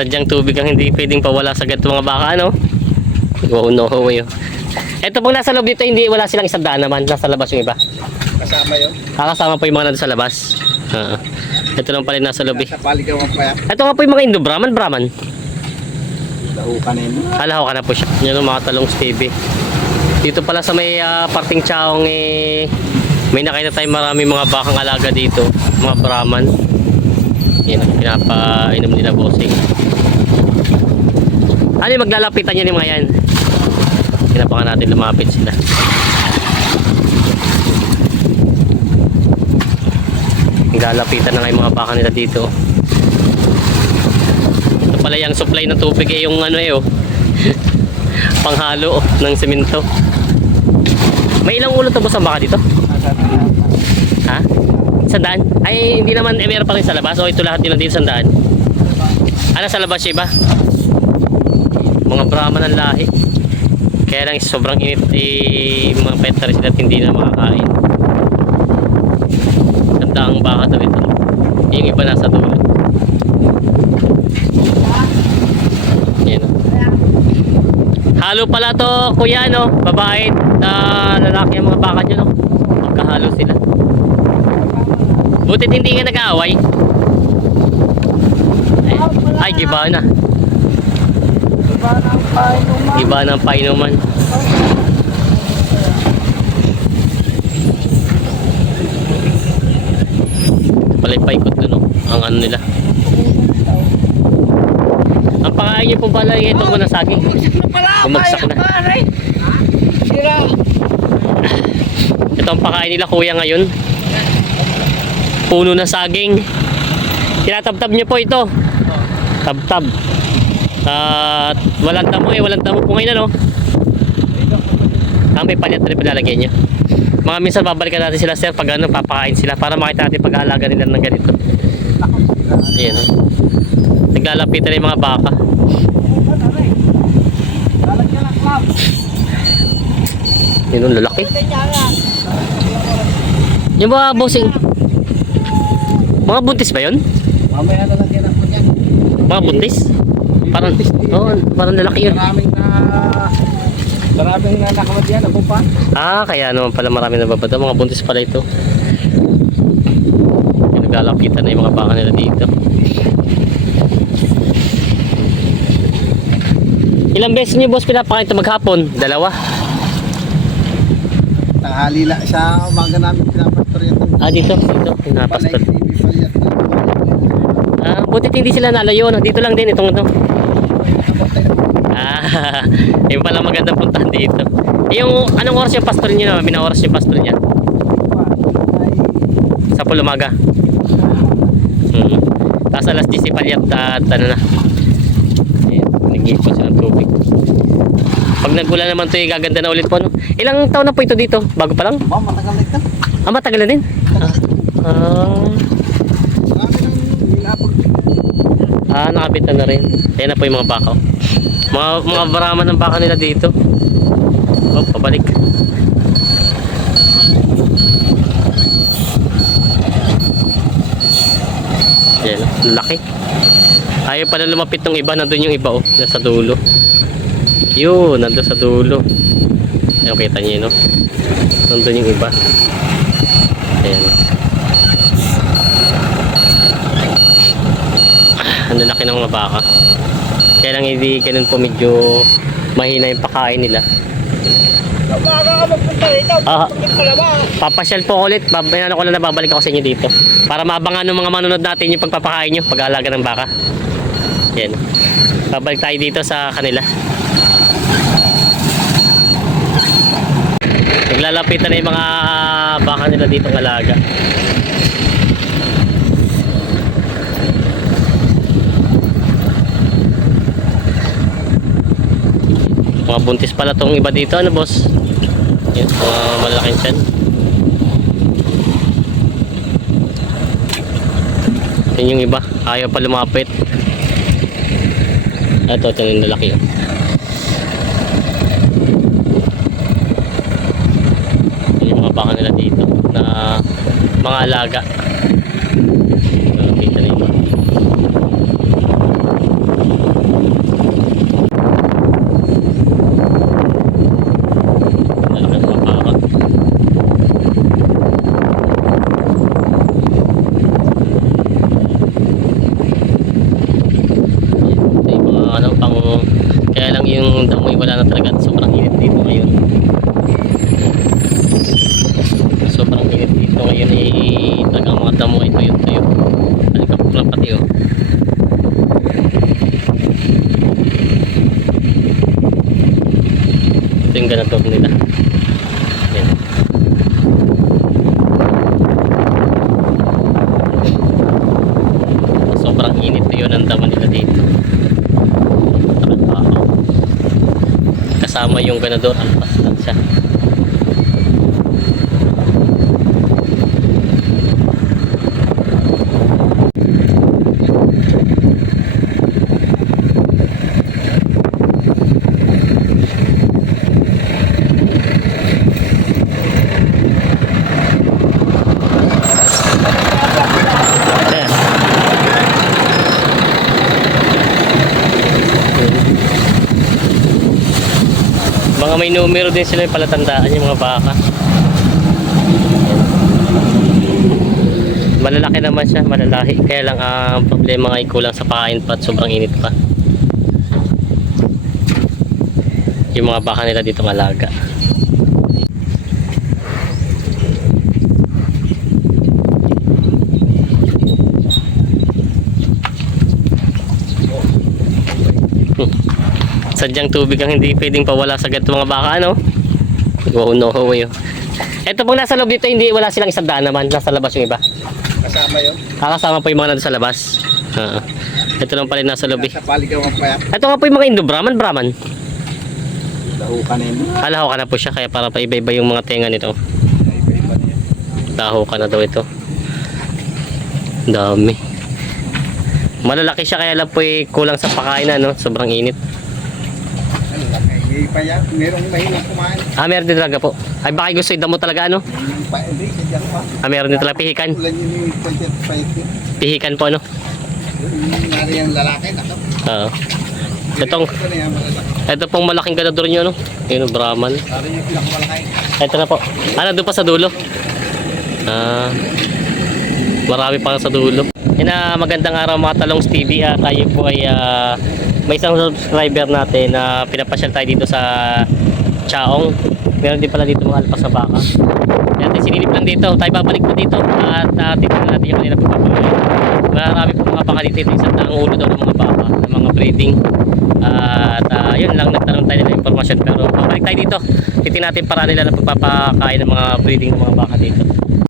Sadyang tubig ang hindi pwedeng pawala sa ganito mga baka, ano? Wow, no way. Ito pong nasa loob dito, hindi, wala silang isang daan naman. Nasa labas yung iba. Kasama yun. Kasama po yung mga nandun sa labas. Ito lang pala yung nasa loob. Sa paligawan pa yan. Ito nga po yung mga Indo, Brahman. Lahukan na yun. Alaho ka na po siya. Yan yung mga talong stevie. Dito pala sa may parting Chaong may nakita tayong marami mga bakang alaga dito. Mga Brahman. Yan ang pinapainom nila bossing. Ano yung maglalapitan yan yung mga yan? Pinapakan natin lumapit sila. Maglalapitan na nga yung mga baka nila dito. Ito pala yung supply ng tubig yung ano panghalo ng semento. May ilang ulo to boss ang baka dito? Ha? Sandaan? Ay hindi naman meron pa rin sa labas o ito lahat din dito sandaan? Ano sa labas siya ba? Mga Brahman ang lahi. Kaya lang sobrang init mga petari sila hindi na makakain. Sandaang baka daw ito. Yung iba nasa dulo. Yan. Halo pala to kuya no. Babae lalaki ang mga baka dyan no. Magkahalo sila. Butit hindi nga nag-aaway. Ay giba na. Iba ng painuman. Palay-paikot na no ang ano nila. Ang pakain niyo po pala ito muna sa akin. Bumagsak na. Ito ang pakain nila kuya ngayon. Puno na saging. Tinatabtab niyo po ito. Tabtab. At walang damo walang damo po ngayon ano. May palyat rin pinalagay niya. Mga minsan babalikan natin sila sir pag ano papakain sila para makita natin pag-aalaga nila ng ganito. Ayan o. Naglalapitan na yung mga baka. Yun ang lalaki. Yung mga bossing. Mga buntis ba yun? Mamaya na lang yan ako niyan. Mga buntis? Parang, parang lalaki yun. Maraming nakamad yan, ako pa. Kaya naman pala marami nababata. Mga buntis pala ito. Naglalapitan na yung mga baka nila dito. Ilang beses niyo boss pinapakain ito maghapon? Dalawa? Tanghali lang sa umaga namin pinapastor yan. Dito pinapastor. Butit hindi sila nalayo no? Dito lang din itong ito. Yung pala magandang puntahan dito. Yung anong oras yung pastor niyo na? Binaoras yung pastor niya? Sa umaga. Tapos alas 10 palyat at ano na. Nag-ipon siya ng tubig. Pag nag-ulan naman ito gaganda na ulit po no? Ilang taon na po ito dito? Bago pa lang? Matagal na ito. Matagal na din? Nakabitan na rin. Ayan na po yung mga baka. Mga Brahman ng baka nila dito. Pabalik. Ayan, laki. Ayaw pala lumapit ng iba. Nandun yung iba nasa dulo. Yun, nandun sa dulo. Ayan, kita nyo no? Nandun yung iba. Ayan. Ang lalaki ng mga baka. Kaya lang hindi ganun po medyo mahina yung pakain nila. Papasyal po ulit. Ano ko lang na babalik ako sa inyo dito. Para maabangan ng mga manunod natin yung pagpapakain nyo. Pag-aalaga ng baka. Yan. Babalik tayo dito sa kanila. Naglalapitan na yung mga baka nila dito ng alaga. Mga buntis pala tong iba dito ano boss? Yan, malaking tiyan. Yan yung iba, ayaw pa lumapit. Ito yung lalaki yun. Yan yung mga baka nila dito na mga alaga. Nalapitan na iba. amoy, wala na talaga. Sobrang init dito ngayon. Sobrang init dito ngayon eh. Talagang mga damo ay tuyo-tuyo. Alikabok lang pati oh. Ito yung ganador nila. Yan. Sobrang init yun ang dama nila dito. Trabaho. Kasama yung ganador, alpas lang siya. Mga may numero din sila yung palatandaan yung mga baka. Malalaki naman siya, malalaki. Kaya lang ang problema nga ay kulang sa pakain pa at sobrang init pa. Yung mga baka nila dito malaga. Sadyang tubig ang hindi pwedeng pawala sa ganito mga baka, ano? Wow, no way. Ito pong nasa loob dito, hindi wala silang isang daan naman. Nasa labas yung iba. Kasama yun. Kakasama po yung mga nandun sa labas. Ito lang pala yung nasa loob eh. Sa paligawan pa yan. Ito nga po yung mga Indo-Brahman. Laho ka na yun. Alaho ka na po siya, kaya para paiba-iba yung mga tenga nito. Iba-iba niya. Laho ka na daw ito. Dami. Malalaki siya, kaya lang po eh, kulang sa pakain na, no? Sobrang init. Ano lang eh. Pa yan. Merong mahilang kumain. Meron din talaga po. Ay, baka gusto yung damo talaga, ano? Yung pa, hindi. Sadyan pa. Meron din talaga pihikan. Ulan yun yung pwede pa-ikit. Pihikan po, ano? Yung nari yung lalaki. Nako. Oo. Itong, Ito na yan. Malalaki. ito pong malaking ganador nyo, no? Yun, Brahman. Nari yung pinakamalaki. Ito na po. Doon pa sa dulo. Marami pa sa dulo. Magandang araw mga Talongs TV. Tayo po ay may isang subscriber natin na pinapasyal tayo dito sa Chaong. Meron din pala dito mga alpas sa baka. Kaya tayo sinilip lang dito. Tayo babalik po dito at tignan natin yung kanila pagpapakain. Marami po mga baka dito. Ito isang daang ulo daw ng mga baka, ng mga breeding. At yun lang, nagtanong tayo nila informasyon. Pero babalik tayo dito. Titin natin para nila na pagpapakain ng mga breeding ng mga baka dito.